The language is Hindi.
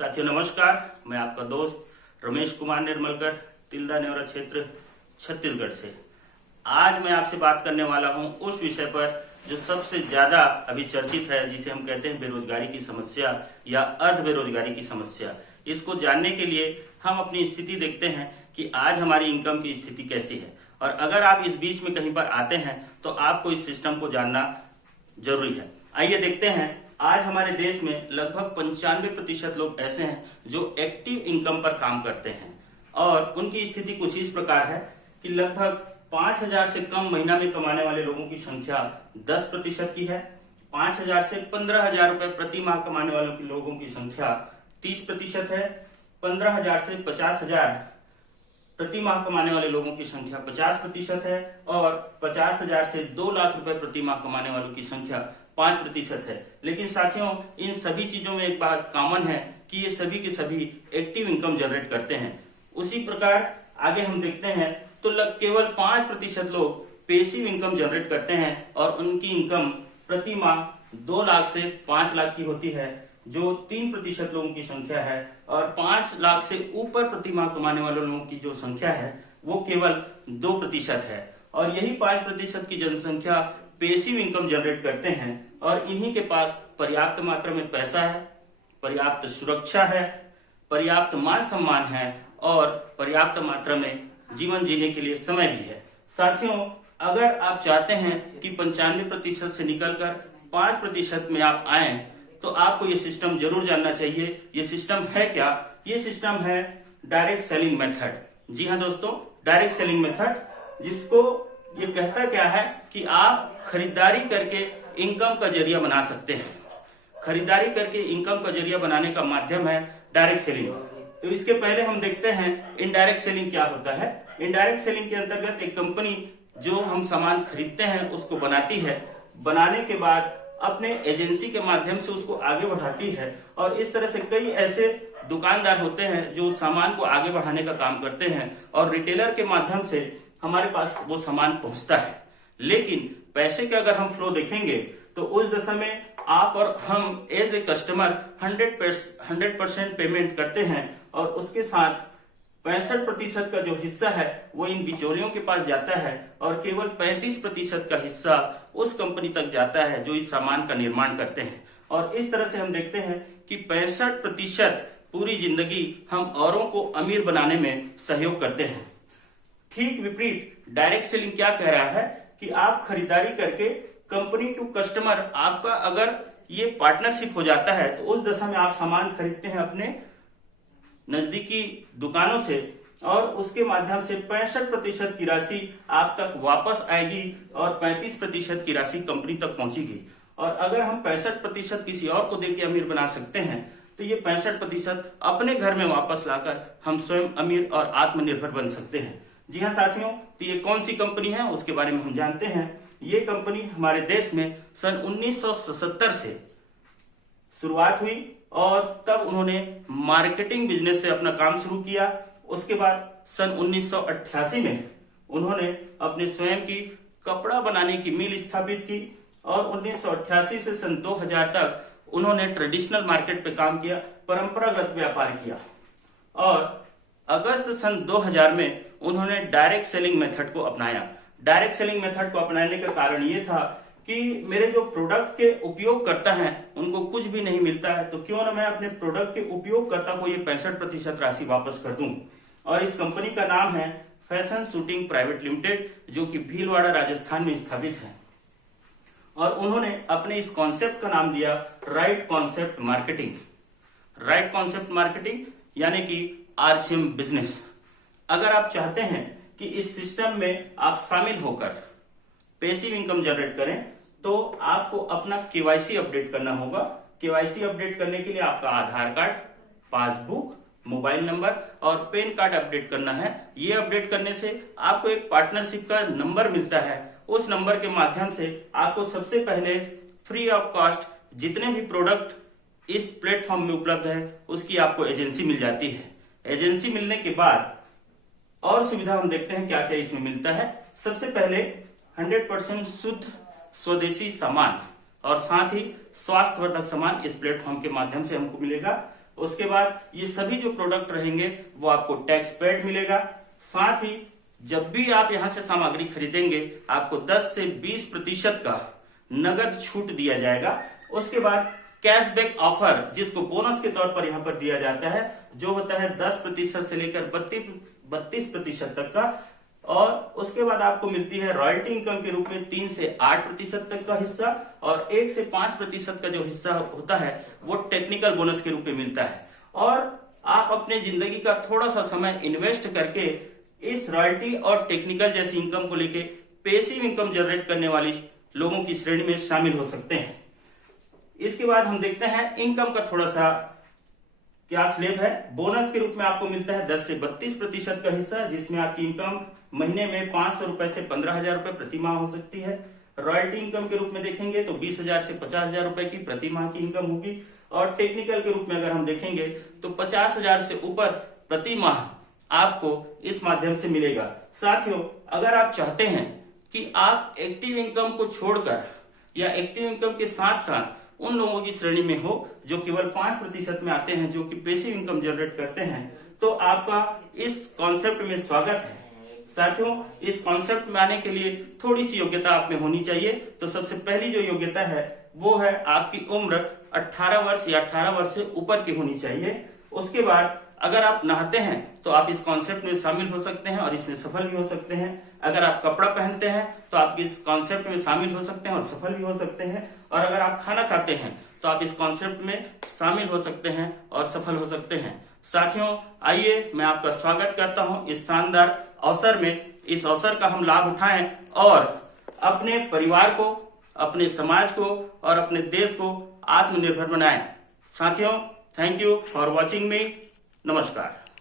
साथियों नमस्कार, मैं आपका दोस्त रमेश कुमार निर्मलकर, तिल्दा नेवरा क्षेत्र छत्तीसगढ़ से। आज मैं आपसे बात करने वाला हूं उस विषय पर जो सबसे ज्यादा अभी चर्चित है, जिसे हम कहते हैं बेरोजगारी की समस्या या अर्ध बेरोजगारी की समस्या। इसको जानने के लिए हम अपनी स्थिति देखते हैं कि आज हमारी इनकम की स्थिति कैसी है, और अगर आप इस बीच में कहीं पर आते हैं तो आपको इस सिस्टम को जानना जरूरी है। आइए देखते हैं। आज हमारे देश में लगभग 95% लोग ऐसे हैं जो एक्टिव इनकम पर काम करते हैं, और उनकी स्थिति कुछ इस प्रकार है कि लगभग 5,000 से कम महीना में कमाने वाले लोगों की संख्या 10% की है। 5,000 से 15,000 रुपए प्रति माह कमाने वालों की लोगों की संख्या 30% है। 15,000 से 50,000 प्रति माह कमाने वाले लोगों की संख्या 50% है, और 50,000 से 2 लाख रुपए प्रति माह कमाने वालों की संख्या 5% है। लेकिन साथियों, इन सभी चीजों में एक बात कॉमन है कि ये सभी के सभी एक्टिव इनकम जनरेट करते हैं। उसी प्रकार आगे हम देखते हैं तो केवल 5% लोग पैसिव इनकम जनरेट करते हैं, और उनकी इनकम प्रति माह 2 लाख से 5 लाख की होती है, जो 3% लोगों की संख्या है। और 5 लाख से ऊपर प्रति माह कमाने वाले लोगों की जो संख्या है वो केवल 2% है। और यही 5% की जनसंख्या पैसिव इनकम जनरेट करते हैं, और इन्हीं के पास पर्याप्त मात्रा में पैसा है, पर्याप्त सुरक्षा है, पर्याप्त मान सम्मान है, और पर्याप्त मात्रा में जीवन जीने के लिए समय भी है। साथियों, अगर आप चाहते हैं कि 95% से निकलकर 5% में आप आए, तो आपको ये सिस्टम जरूर जानना चाहिए। ये सिस्टम है क्या? ये सिस्टम है डायरेक्ट सेलिंग मेथड। जी हाँ दोस्तों, डायरेक्ट सेलिंग मेथड, जिसको ये कहता क्या है कि आप खरीदारी करके इनकम का जरिया बना सकते हैं। खरीदारी करके इनकम का जरिया बनाने का माध्यम है डायरेक्ट सेलिंग। तो इसके पहले हम देखते हैं इनडायरेक्ट सेलिंग क्या होता है। इनडायरेक्ट सेलिंग के अंतर्गत एक कंपनी जो हम सामान खरीदते हैं उसको बनाती है, बनाने के बाद अपने एजेंसी के माध्यम से उसको आगे बढ़ाती है, और इस तरह से कई ऐसे दुकानदार होते हैं जो सामान को आगे बढ़ाने का काम करते हैं, और रिटेलर के माध्यम से हमारे पास वो सामान पहुंचता है। लेकिन पैसे का अगर हम फ्लो देखेंगे तो उस दशा में आप और हम एज ए कस्टमर 100% पेमेंट करते हैं, और उसके साथ 65% का जो हिस्सा है वो इन बिचौलियों के पास जाता है, और केवल 35% का हिस्सा उस कंपनी तक जाता है जो इस सामान का निर्माण करते हैं। और इस तरह से हम देखते हैं कि 65% पूरी जिंदगी हम औरों को अमीर बनाने में सहयोग करते हैं। ठीक विपरीत डायरेक्ट सेलिंग क्या कह रहा है कि आप खरीदारी करके कंपनी टू कस्टमर, आपका अगर ये पार्टनरशिप हो जाता है तो उस दशा में आप सामान खरीदते हैं अपने नजदीकी दुकानों से, और उसके माध्यम से 65% की राशि आप तक वापस आएगी, और 35% की राशि कंपनी तक पहुंचेगी। और अगर हम 65% किसी और को देके अमीर बना सकते हैं, तो ये 65% अपने घर में वापस लाकर हम स्वयं अमीर और आत्मनिर्भर बन सकते हैं। जी हाँ साथियों, तो ये कौन सी कंपनी है उसके बारे में हम जानते हैं। ये कंपनी हमारे देश में सन 1977 से शुरुआत हुई, और तब उन्होंने मार्केटिंग बिजनेस से अपना काम शुरू किया। उसके बाद सन 1988 में उन्होंने अपने स्वयं की कपड़ा बनाने की मिल स्थापित की, और 1988 से सन 2000 तक उन्होंने ट्रेडिशनल मार्केट पे काम किया, परंपरागत व्यापार किया। और अगस्त सन 2000 में उन्होंने डायरेक्ट सेलिंग मेथड को अपनाया। डायरेक्ट सेलिंग मेथड को अपनाने का कारण ये था कि मेरे जो प्रोडक्ट के उपयोगकर्ता हैं उनको कुछ भी नहीं मिलता है, तो क्यों ना मैं अपने प्रोडक्ट के उपयोगकर्ता को ये 65% राशि वापस कर दूं। और इस कंपनी का नाम है फैशन शूटिंग प्राइवेट लिमिटेड, जो कि भीलवाड़ा राजस्थान में स्थापित है। और उन्होंने अपने इस कॉन्सेप्ट का नाम दिया right concept marketing. Right concept marketing यानी कि RCM बिजनेस। अगर आप चाहते हैं कि इस सिस्टम में आप शामिल होकर पैसिव इनकम जनरेट करें, तो आपको अपना KYC अपडेट करना होगा। KYC अपडेट करने के लिए आपका आधार कार्ड, पासबुक, मोबाइल नंबर और पैन कार्ड अपडेट करना है। ये अपडेट करने से आपको एक पार्टनरशिप का नंबर मिलता है। उस नंबर के माध्यम से आपको सबसे पहले फ्री ऑफ कॉस्ट जितने भी प्रोडक्ट इस प्लेटफॉर्म में उपलब्ध है उसकी आपको एजेंसी मिल जाती है। एजेंसी मिलने के बाद और सुविधा हम देखते हैं क्या क्या इसमें मिलता है। सबसे पहले 100% शुद्ध स्वदेशी सामान और साथ ही स्वास्थ्यवर्धक सामान इस प्लेटफॉर्म के माध्यम से हमको मिलेगा। उसके बाद ये सभी जो प्रोडक्ट रहेंगे वो आपको टैक्स पेड मिलेगा। साथ ही जब भी आप यहां से सामग्री खरीदेंगे आपको 10 से 20% का नगद छूट दिया जाएगा। उसके बाद कैशबैक ऑफर जिसको बोनस के तौर पर यहां पर दिया जाता है, जो होता है 10% से लेकर 32% तक का। और उसके बाद आपको मिलती है रॉयल्टी इनकम के रूप में 3 से 8% तक का हिस्सा, और 1 से 5% का जो हिस्सा होता है वो टेक्निकल बोनस के रूप में मिलता है। और आप अपने जिंदगी का थोड़ा सा समय इन्वेस्ट करके इस रॉयल्टी और टेक्निकल जैसी इनकम को लेके पैसिव इनकम जनरेट करने वाली लोगों की श्रेणी में शामिल हो सकते हैं। इसके बाद हम देखते हैं इनकम का थोड़ा सा क्या स्लैब है। बोनस के रूप में आपको मिलता है 10 से 32% का हिस्सा, जिसमें आपकी इनकम महीने में 500 रुपए से 15,000 रुपए प्रति माह हो सकती है। रॉयल्टी इनकम के रूप में देखेंगे तो 20,000 से 50,000 रुपए की प्रति माह की इनकम होगी। और टेक्निकल के रूप में अगर हम देखेंगे तो 50,000 से ऊपर प्रति माह आपको इस माध्यम से मिलेगा। साथियों, अगर आप चाहते हैं कि आप एक्टिव इनकम को छोड़कर या एक्टिव इनकम के साथ साथ उन लोगों की श्रेणी में हो जो केवल 5% में आते हैं, जो कि पैसिव इनकम जनरेट करते हैं, तो आपका इस कॉन्सेप्ट में स्वागत है। साथियों, इस कॉन्सेप्ट में आने के लिए थोड़ी सी योग्यता आप में होनी चाहिए। तो सबसे पहली जो योग्यता है वो है आपकी उम्र 18 वर्ष या 18 वर्ष से ऊपर की होनी चाहिए। उसके बाद अगर आप नहाते हैं तो आप इस कॉन्सेप्ट में शामिल हो सकते हैं और इसमें सफल भी हो सकते हैं। अगर आप कपड़ा पहनते हैं तो आप इस कॉन्सेप्ट में शामिल हो सकते हैं और सफल भी हो सकते हैं। और अगर आप खाना खाते हैं तो आप इस कॉन्सेप्ट में शामिल हो सकते हैं और सफल हो सकते हैं। साथियों, आइए मैं आपका स्वागत करता हूं इस शानदार अवसर में। इस अवसर का हम लाभ उठाएं और अपने परिवार को, अपने समाज को और अपने देश को आत्मनिर्भर बनाएं। साथियों, थैंक यू फॉर वॉचिंग मी। नमस्कार।